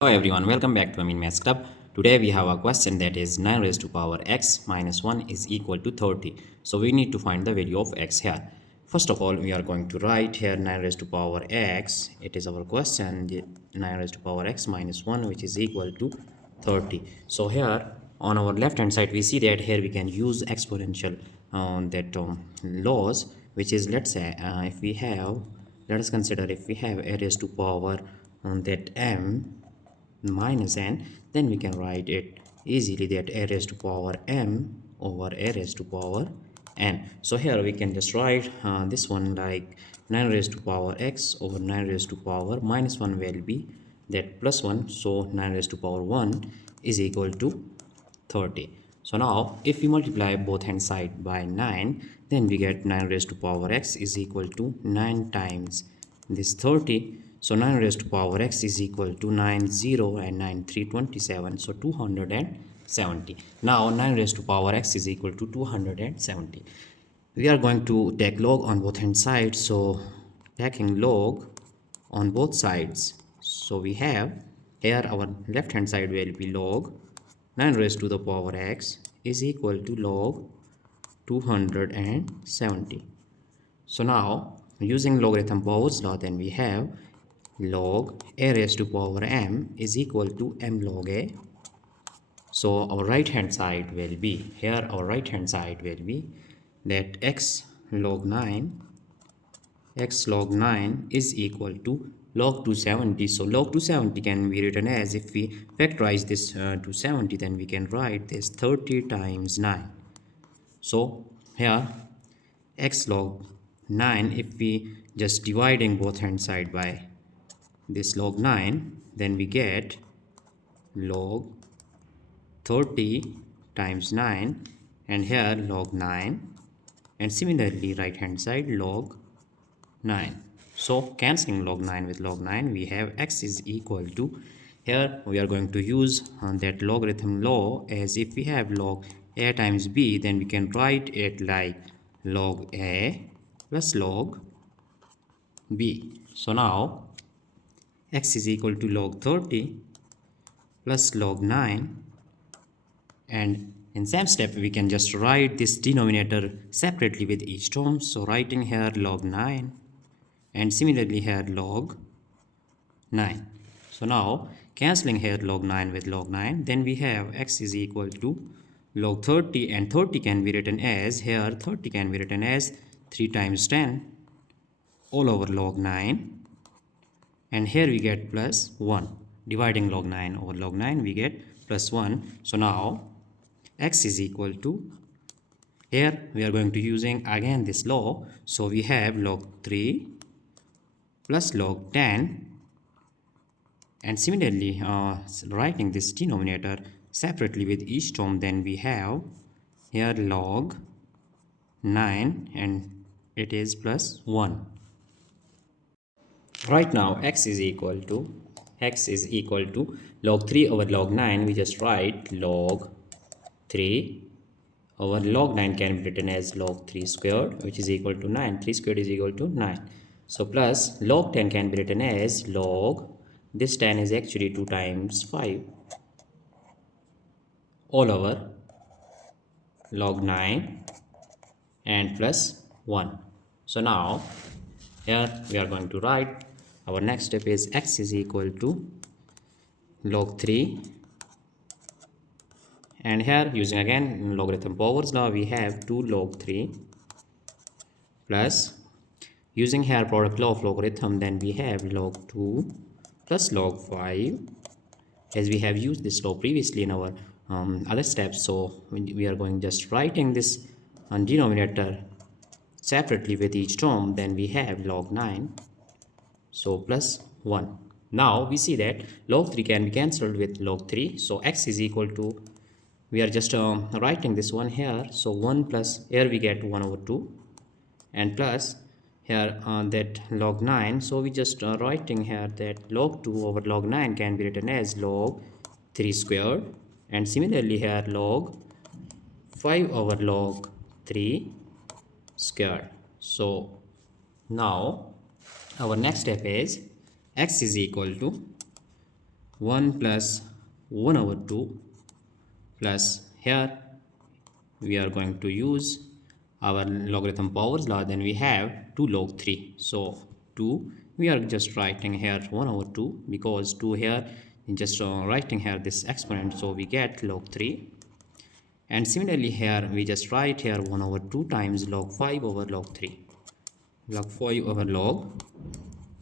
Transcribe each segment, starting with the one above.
Hello everyone, welcome back to Maths Club. Today we have a question that is 9 raised to power x minus 1 is equal to 30. So we need to find the value of x here. First of all, we are going to write here 9 raised to power x. It is our question, 9 raised to power x minus 1 which is equal to 30. So here on our left hand side we see that here we can use exponential laws, which is, let's say if we have, let us consider if we have a raised to power that m minus n, then we can write it easily that a raised to power m over a raised to power n. So here we can just write this one like 9 raised to power x over 9 raised to power minus 1 will be that plus 1, so 9 raised to power 1 is equal to 30. So now if we multiply both hand side by 9, then we get 9 raised to power x is equal to 9 times this 30. So 9 raised to power x is equal to 9 0 and 9 3 27, so 270. Now 9 raised to power x is equal to 270. We are going to take log on both hand sides, so taking log on both sides, so we have here our left hand side will be log 9 raised to the power x is equal to log 270. So now using logarithm powers law, then we have log a raised to power m is equal to m log a. So our right hand side will be, here our right hand side will be that x log 9 is equal to log 270. So log 270 can be written as, if we factorize this 270, then we can write this 30 times 9. So here x log 9, if we just dividing both hand side by this log 9, then we get log 30 times 9, and here log 9, and similarly right hand side log 9. So cancelling log 9 with log 9, we have x is equal to, here we are going to use that logarithm law, as if we have log a times b, then we can write it like log a plus log b. So now x is equal to log 30 plus log 9, and in same step we can just write this denominator separately with each term, so writing here log 9 and similarly here log 9. So now cancelling here log 9 with log 9, then we have x is equal to log 30, and 30 can be written as, here 30 can be written as 3 times 10 all over log 9, and here we get plus 1. Dividing log 9 over log 9, we get plus 1. So now x is equal to, here we are going to using again this law, so we have log 3 plus log 10, and similarly writing this denominator separately with each term, then we have here log 9 and it is plus 1. Right now x is equal to log 3 over log 9. We just write log 3 over log 9 can be written as log 3 squared, which is equal to 9. 3 squared is equal to 9. So plus log 10 can be written as log, this 10 is actually 2 times 5 all over log 9 and plus 1. So now here we are going to write, our next step is x is equal to log 3, and here using again logarithm powers law, we have 2 log 3 plus, using here product law of logarithm, then we have log 2 plus log 5, as we have used this law previously in our other steps. So we are going just writing this denominator separately with each term, then we have log 9, so plus 1. Now we see that log 3 can be cancelled with log 3, so x is equal to, we are just writing this one here, so 1 plus, here we get 1 over 2, and plus here that log 9, so we just writing here that log 2 over log 9 can be written as log 3 squared, and similarly here log 5 over log 3 squared. So now our next step is x is equal to 1 plus 1 over 2 plus here we are going to use our logarithm powers law, then we have 2 log 3. So 2, we are just writing here 1 over 2 because 2 here just writing here this exponent, so we get log 3. And similarly here we just write here 1 over 2 times log 5 over log 3, log 5 over log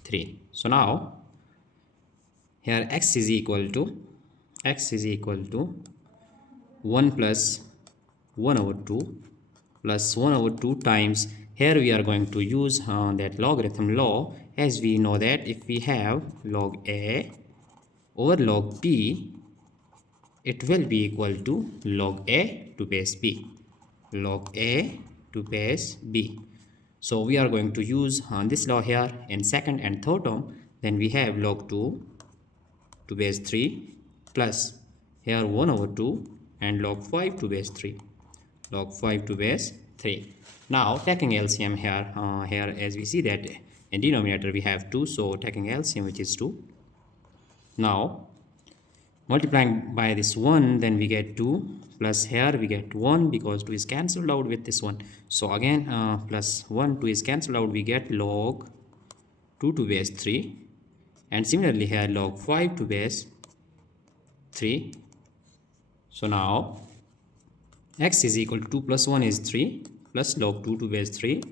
3. So now here x is equal to 1 plus 1 over 2 plus 1 over 2 times, here we are going to use that logarithm law, as we know that if we have log a over log b, it will be equal to log a to base b, log a to base b. So we are going to use this law here in second and third term. Then we have log 2 to base 3 plus here 1 over 2 and log 5 to base 3, log 5 to base 3. Now taking LCM here, here as we see that in denominator we have 2, so taking LCM, which is 2. Now multiplying by this 1, then we get 2 plus here we get 1 because 2 is cancelled out with this one. So again plus 1, 2 is cancelled out, we get log 2 to base 3. And similarly here log 5 to base 3. So now x is equal to 2 plus 1 is 3 plus log 2 to base 3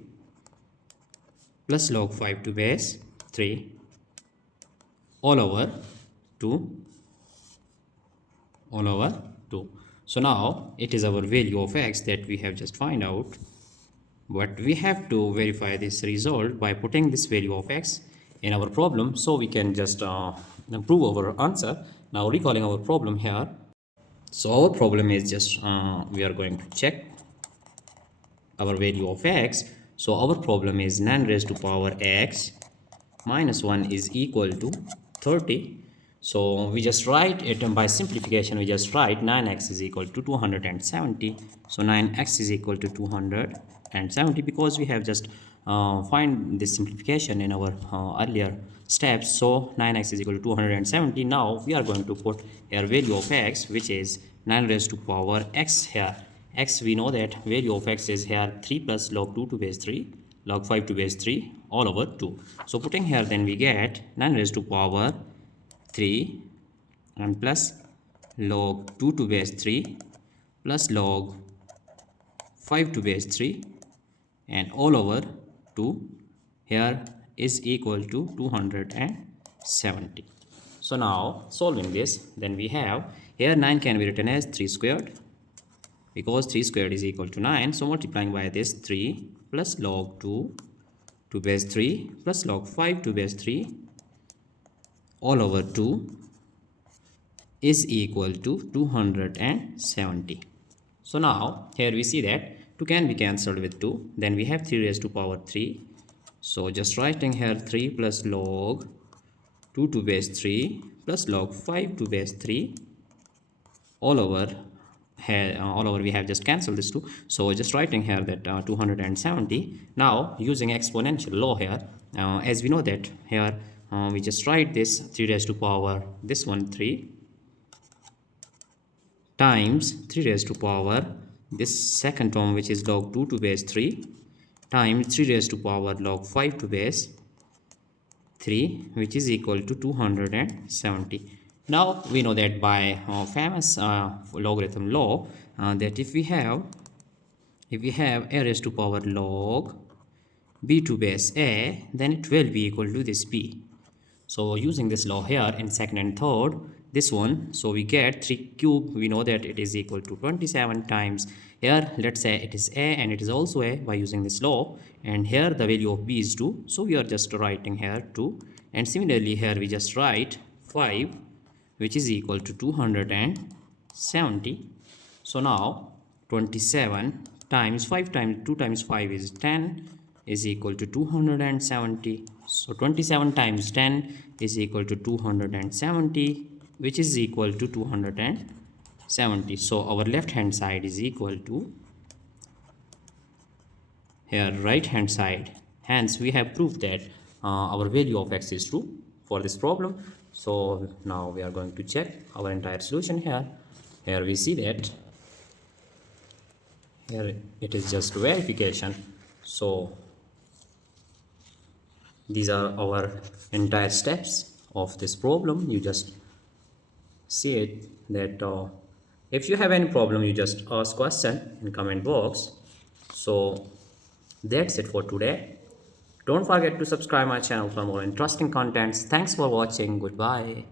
plus log 5 to base 3 all over 2, all over 2. So now it is our value of x that we have just find out, but we have to verify this result by putting this value of x in our problem, so we can just prove our answer. Now recalling our problem here, so our problem is just we are going to check our value of x. So our problem is 9 raised to power x minus 1 is equal to 30. So we just write it, and by simplification we just write 9x is equal to 270. So 9x is equal to 270 because we have just find this simplification in our earlier steps. So 9x is equal to 270. Now we are going to put here value of x, which is 9 raised to power x here. X, we know that value of x is here 3 plus log 2 to base 3, log 5 to base 3 all over 2. So putting here, then we get 9 raised to power 3 and plus log 2 to base 3 plus log 5 to base 3 and all over 2 here is equal to 270. So now solving this, then we have here 9 can be written as 3 squared because 3 squared is equal to 9. So multiplying by this 3 plus log 2 to base 3 plus log 5 to base 3 all over 2 is equal to 270. So now here we see that 2 can be cancelled with 2. Then we have 3 raised to power 3. So just writing here 3 plus log 2 to base 3 plus log 5 to base 3 all over here, we have just cancelled this 2. So just writing here that 270. Now using exponential law here, as we know that here we just write this 3 raised to power this one 3 times 3 raised to power this second term, which is log 2 to base 3 times 3 raised to power log 5 to base 3, which is equal to 270. Now we know that by famous logarithm law that if we have a raised to power log b to base a, then it will be equal to this b. So using this law here in second and third, this one, so we get 3 cube, we know that it is equal to 27 times here, let's say it is a and it is also a by using this law, and here the value of b is 2, so we are just writing here 2, and similarly here we just write 5, which is equal to 270. So now 27 times 5 times 2 times 5 is 10 is equal to 270. So 27 times 10 is equal to 270, which is equal to 270. So our left hand side is equal to here right hand side. Hence we have proved that our value of x is true for this problem. So now we are going to check our entire solution here. Here we see that here it is just verification. So these are our entire steps of this problem. You just see it that if you have any problem, you just ask question in comment box. So that's it for today. Don't forget to subscribe my channel for more interesting contents. Thanks for watching. Goodbye.